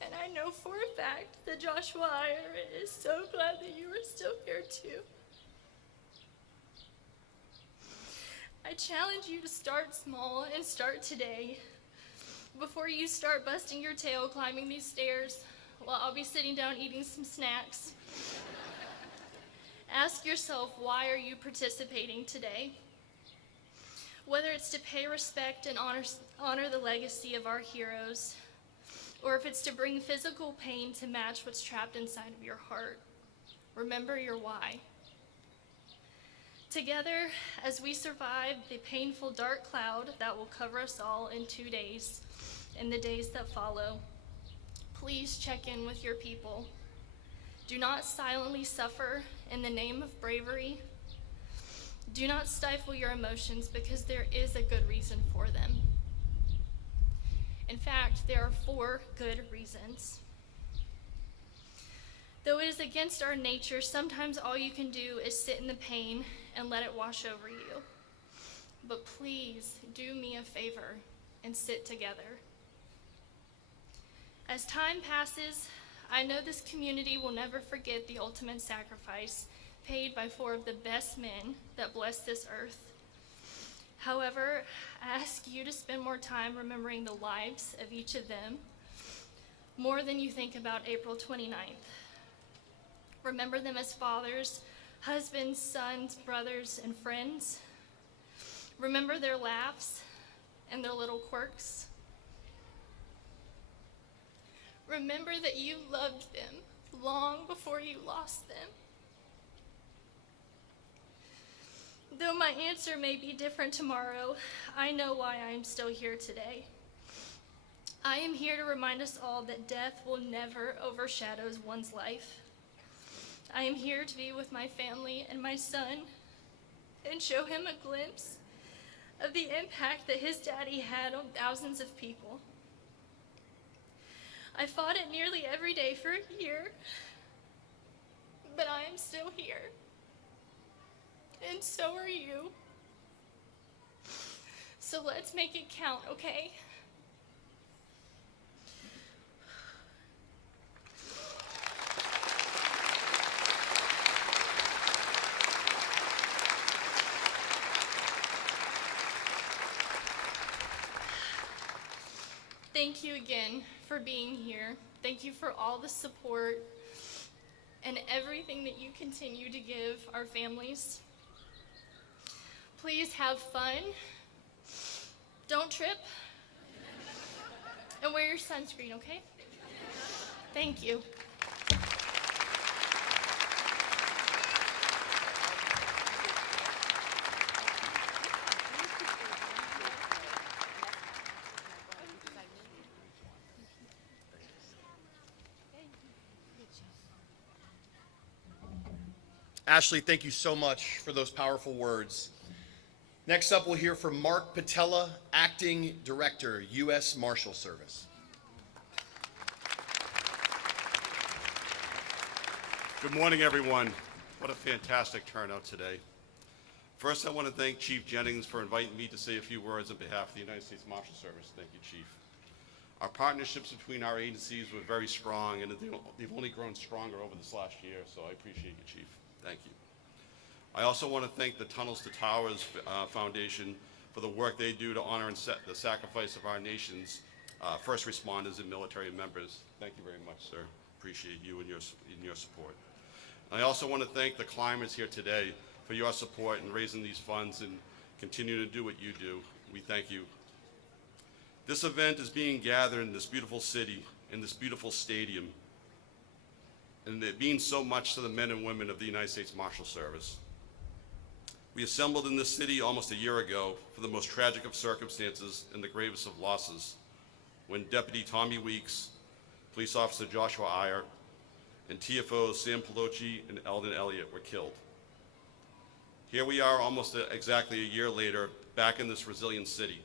And I know for a fact that Joshua Ayer is so glad that you are still here too. I challenge you to start small and start today. Before you start busting your tail climbing these stairs, while I'll be sitting down eating some snacks. Ask yourself, why are you participating today? Whether it's to pay respect and honor the legacy of our heroes, or if it's to bring physical pain to match what's trapped inside of your heart, remember your why. Together, as we survive the painful dark cloud that will cover us all in 2 days and the days that follow, please check in with your people. Do not silently suffer in the name of bravery. Do not stifle your emotions, because there is a good reason for them. In fact, there are 4 good reasons. Though it is against our nature, sometimes all you can do is sit in the pain and let it wash over you. But please do me a favor and sit together. As time passes, I know this community will never forget the ultimate sacrifice paid by 4 of the best men that blessed this earth. However, I ask you to spend more time remembering the lives of each of them, more than you think about April 29th. Remember them as fathers, husbands, sons, brothers, and friends. Remember their laughs and their little quirks. Remember that you loved them long before you lost them. Though my answer may be different tomorrow, I know why I am still here today. I am here to remind us all that death will never overshadow one's life. I am here to be with my family and my son and show him a glimpse of the impact that his daddy had on thousands of people. I fought it nearly every day for a year, but I am still here. And so are you. So let's make it count, okay? Thank you again for being here. Thank you for all the support and everything that you continue to give our families. Please have fun. Don't trip. And wear your sunscreen, okay? Thank you. Ashley, thank you so much for those powerful words. Next up, we'll hear from Mark Patella, Acting Director, U.S. Marshal Service. Good morning, everyone. What a fantastic turnout today. First, I want to thank Chief Jennings for inviting me to say a few words on behalf of the United States Marshal Service. Thank you, Chief. Our partnerships between our agencies were very strong, and they've only grown stronger over this last year, so I appreciate you, Chief. Thank you. I also want to thank the Tunnels to Towers Foundation for the work they do to honor and the sacrifice of our nation's first responders and military members. Thank you very much, sir. Appreciate you and your support. And I also want to thank the climbers here today for your support in raising these funds and continue to do what you do. We thank you. This event is being gathered in this beautiful city, in this beautiful stadium, and it means so much to the men and women of the United States Marshal Service. We assembled in this city almost a year ago for the most tragic of circumstances and the gravest of losses, when Deputy Tommy Weeks, Police Officer Joshua Ayer, and TFOs Sam Pelosi and Eldon Elliott were killed. Here we are almost exactly a year later, back in this resilient city.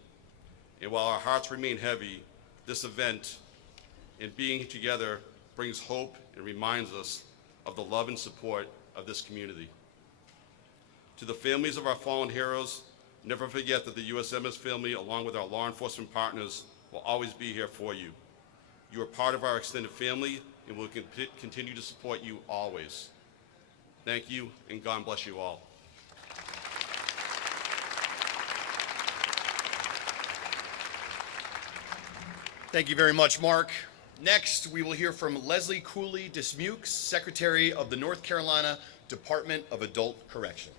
And while our hearts remain heavy, this event and being together brings hope and reminds us of the love and support of this community. To the families of our fallen heroes, never forget that the USMS family, along with our law enforcement partners, will always be here for you. You are part of our extended family, and we'll continue to support you always. Thank you, and God bless you all. Thank you very much, Mark. Next, we will hear from Leslie Kulie Dismukes, Secretary of the North Carolina Department of Adult Correction.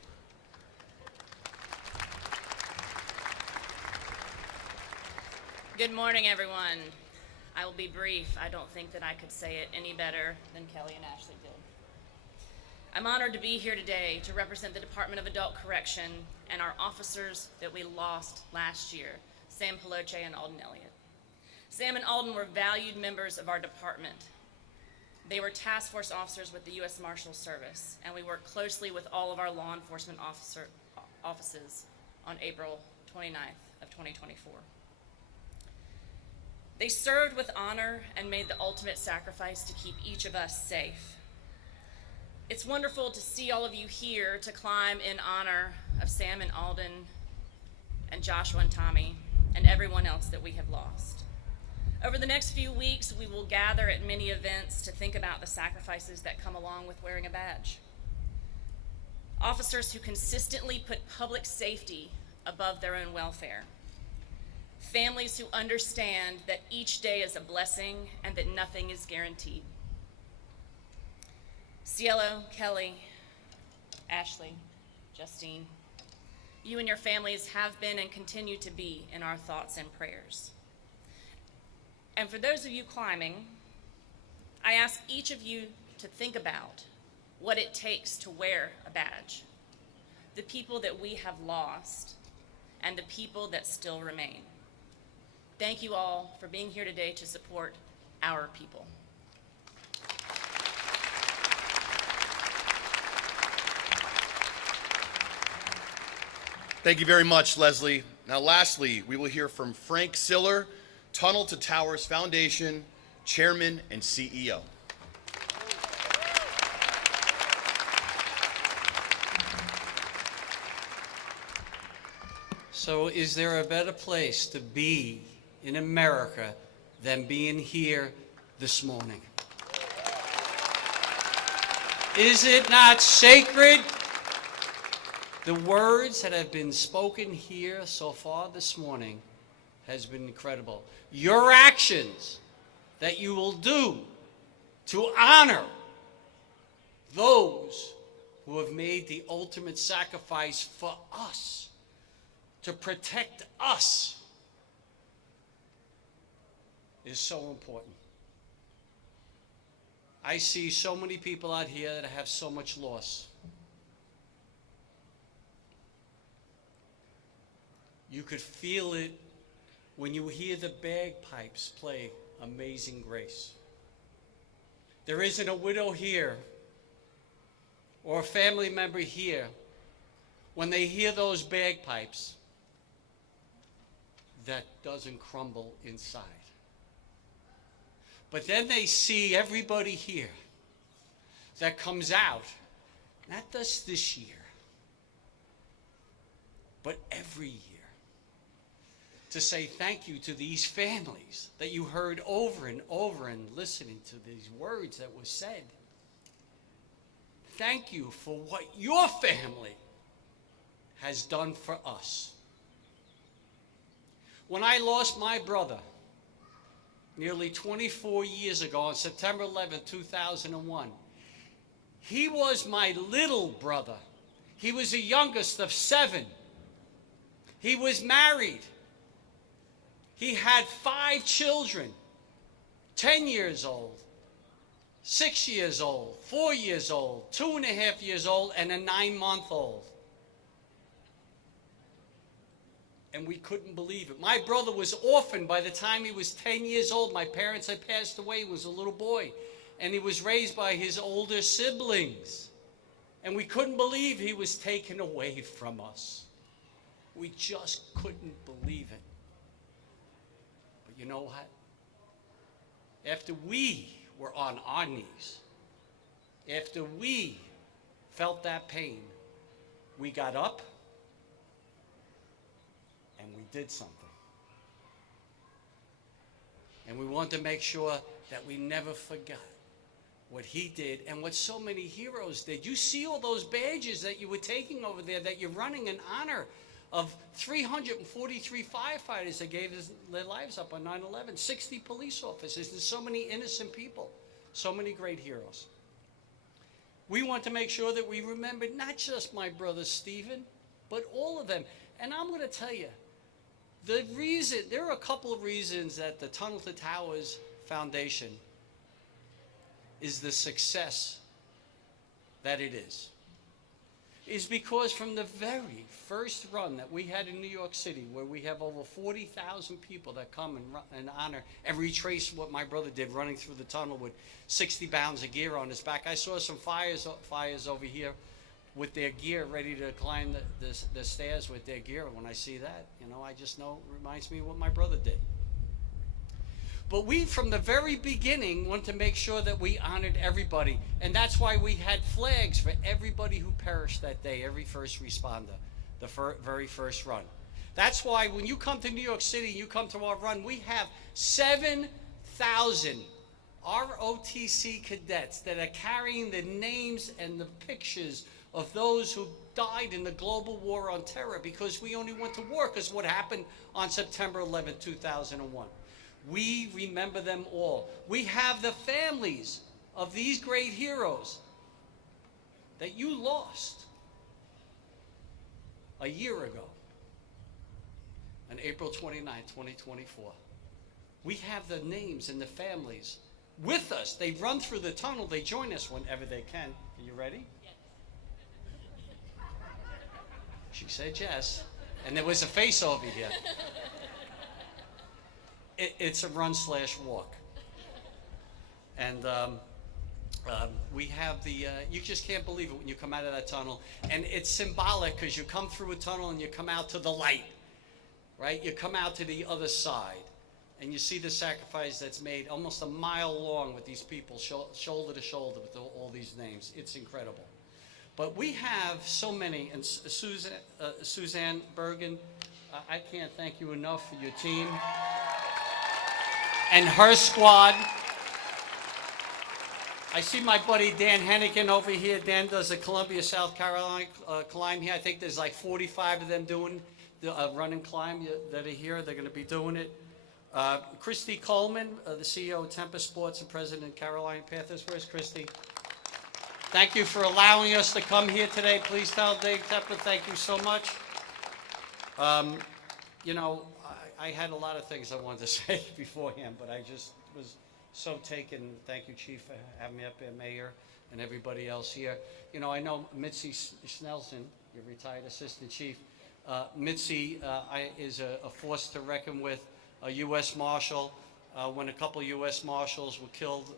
Good morning, everyone. I will be brief. I don't think that I could say it any better than Kelly and Ashley did. I'm honored to be here today to represent the Department of Adult Correction and our officers that we lost last year, Sam Peloche and Alden Elliott. Sam and Alden were valued members of our department. They were task force officers with the U.S. Marshal Service, and we worked closely with all of our law enforcement offices on April 29th of 2024. They served with honor and made the ultimate sacrifice to keep each of us safe. It's wonderful to see all of you here to climb in honor of Sam and Alden and Joshua and Tommy and everyone else that we have lost. Over the next few weeks, we will gather at many events to think about the sacrifices that come along with wearing a badge. Officers who consistently put public safety above their own welfare. Families who understand that each day is a blessing and that nothing is guaranteed. Cielo, Kelly, Ashley, Justine, you and your families have been and continue to be in our thoughts and prayers. And for those of you climbing, I ask each of you to think about what it takes to wear a badge, the people that we have lost, and the people that still remain. Thank you all for being here today to support our people. Thank you very much, Leslie. Now, lastly, we will hear from Frank Siller, Tunnel to Towers Foundation Chairman and CEO. So is there a better place to be in America than being here this morning? Is it not sacred? The words that have been spoken here so far this morning has been incredible. Your actions that you will do to honor those who have made the ultimate sacrifice for us, to protect us, is so important. I see so many people out here that have so much loss. You could feel it when you hear the bagpipes play Amazing Grace. There isn't a widow here or a family member here, when they hear those bagpipes, that doesn't crumble inside. But then they see everybody here that comes out, not just this year, but every year, to say thank you to these families that you heard over and over and listening to these words that were said. Thank you for what your family has done for us. When I lost my brother nearly 24 years ago on September 11, 2001, he was my little brother. He was the youngest of 7. He was married. He had 5 children, 10 years old, 6 years old, 4 years old, 2.5 years old, and a 9-month-old. And we couldn't believe it. My brother was orphaned by the time he was 10 years old. My parents had passed away. He was a little boy. And he was raised by his older siblings. And we couldn't believe he was taken away from us. We just couldn't believe it. But you know what? After we were on our knees, after we felt that pain, we got up and we did something. And we want to make sure that we never forgot what he did and what so many heroes did. You see all those badges that you were taking over there, that you're running in honor of 343 firefighters that gave their lives up on 9/11, 60 police officers, and so many innocent people, so many great heroes. We want to make sure that we remember not just my brother Stephen, but all of them. And I'm going to tell you, there are a couple of reasons that the Tunnel to Towers Foundation is the success that it is because from the very first run that we had in New York City, where we have over 40,000 people that come and honor and retrace what my brother did running through the tunnel with 60 pounds of gear on his back. I saw some fires over here with their gear ready to climb the stairs with their gear. When I see that, I just know it reminds me of what my brother did. But we, from the very beginning, wanted to make sure that we honored everybody. And that's why we had flags for everybody who perished that day, every first responder, the very first run. That's why when you come to New York City, you come to our run, we have 7,000 ROTC cadets that are carrying the names and the pictures of those who died in the global war on terror, because we only went to war because what happened on September 11, 2001. We remember them all. We have the families of these great heroes that you lost a year ago, on April 29, 2024. We have the names and the families with us. They run through the tunnel. They join us whenever they can. Are you ready? Yes. She said yes. And there was a face over here. It's a run/walk. And we have you just can't believe it when you come out of that tunnel. And it's symbolic because you come through a tunnel and you come out to the light, right? You come out to the other side and you see the sacrifice that's made almost a mile long with these people, shoulder to shoulder with all these names. It's incredible. But we have so many, and Suzanne Bergen, I can't thank you enough for your team and her squad. I see my buddy Dan Hennigan over here. Dan does the Columbia, South Carolina climb here. I think there's like 45 of them doing the run and climb that are here. They're going to be doing it. Christy Coleman, the CEO of Tempest Sports and president of Carolina Panthers. Where's Christy? Thank you for allowing us to come here today. Please tell Dave Tepper thank you so much. I had a lot of things I wanted to say beforehand, but I just was so taken. Thank you, Chief, for having me up here, Mayor, and everybody else here. I know Mitzi Snelson, your retired Assistant Chief. Mitzi is a force to reckon with, a U.S. Marshal. When a couple of U.S. Marshals were killed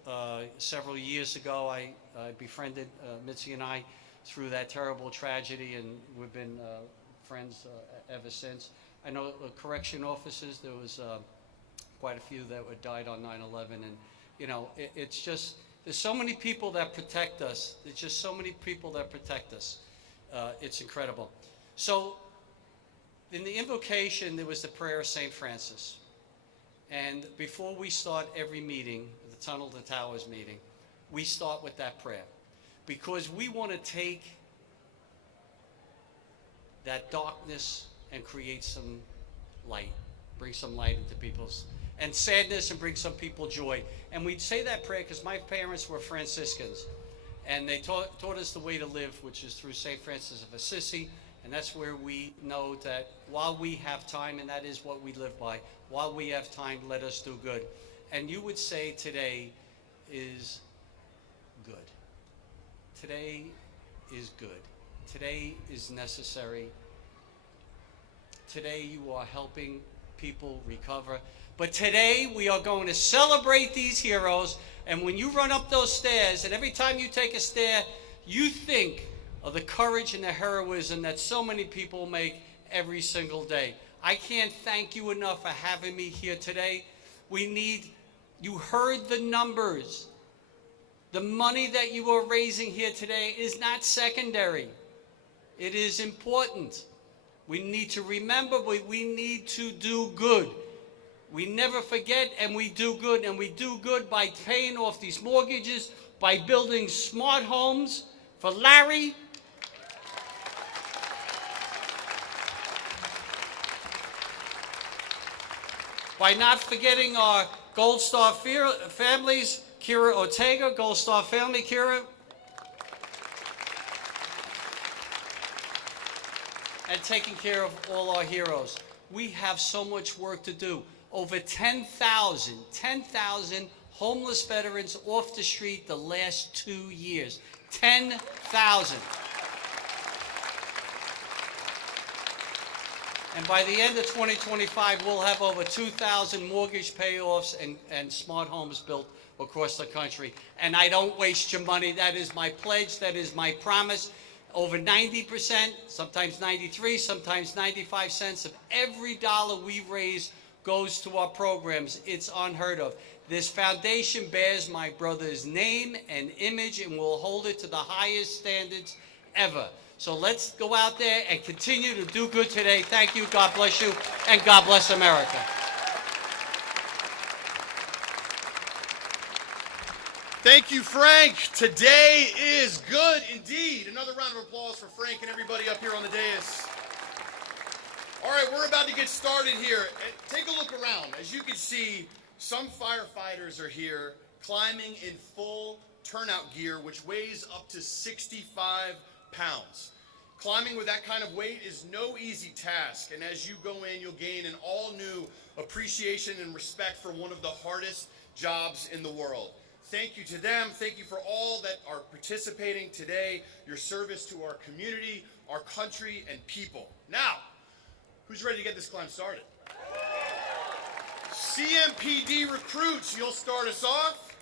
several years ago, I befriended Mitzi and I through that terrible tragedy, and we've been friends ever since. I know correction officers, there was quite a few that died on 9/11, and it's just, there's so many people that protect us. There's just so many people that protect us. It's incredible. So in the invocation, there was the prayer of St. Francis. And before we start every meeting, the Tunnel to Towers meeting, we start with that prayer, because we want to take that darkness and create some light, bring some light into people's, and sadness, and bring some people joy. And we'd say that prayer because my parents were Franciscans, and they taught us the way to live, which is through St. Francis of Assisi. And that's where we know that while we have time, and that is what we live by, while we have time, let us do good. And you would say today is good. Today is good. Today is necessary. Today you are helping people recover. But today we are going to celebrate these heroes. And when you run up those stairs, and every time you take a stair, you think of the courage and the heroism that so many people make every single day. I can't thank you enough for having me here today. You heard the numbers. The money that you are raising here today is not secondary. It is important. We need to remember, but we need to do good. We never forget, and we do good, and we do good by paying off these mortgages, by building smart homes for Larry, By not forgetting our Gold Star families, Kira Ortega, Gold Star family, Kira. And taking care of all our heroes. We have so much work to do. Over 10,000 homeless veterans off the street the last 2 years. 10,000. And by the end of 2025, we'll have over 2,000 mortgage payoffs and smart homes built across the country. And I don't waste your money. That is my pledge. That is my promise. Over 90%, sometimes 93, sometimes 95 cents of every dollar we raise goes to our programs. It's unheard of. This foundation bears my brother's name and image and will hold it to the highest standards ever. So let's go out there and continue to do good today. Thank you, God bless you, and God bless America. Thank you, Frank. Today is good indeed. Another round of applause for Frank and everybody up here on the dais. All right, we're about to get started here. Take a look around. As you can see, some firefighters are here climbing in full turnout gear, which weighs up to 65 pounds. Climbing with that kind of weight is no easy task, and as you go in, you'll gain an all-new appreciation and respect for one of the hardest jobs in the world. Thank you to them. Thank you for all that are participating today, your service to our community, our country, and people. Now, who's ready to get this climb started? CMPD recruits, you'll start us off.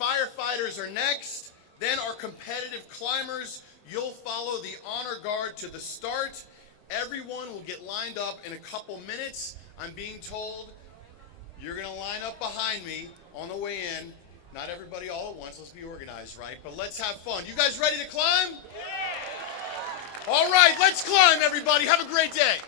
Firefighters are next. Then our competitive climbers, you'll follow the honor guard to the start. Everyone will get lined up in a couple minutes. I'm being told you're going to line up behind me on the way in. Not everybody all at once. Let's be organized, right? But let's have fun. You guys ready to climb? Yeah! All right, let's climb, everybody. Have a great day.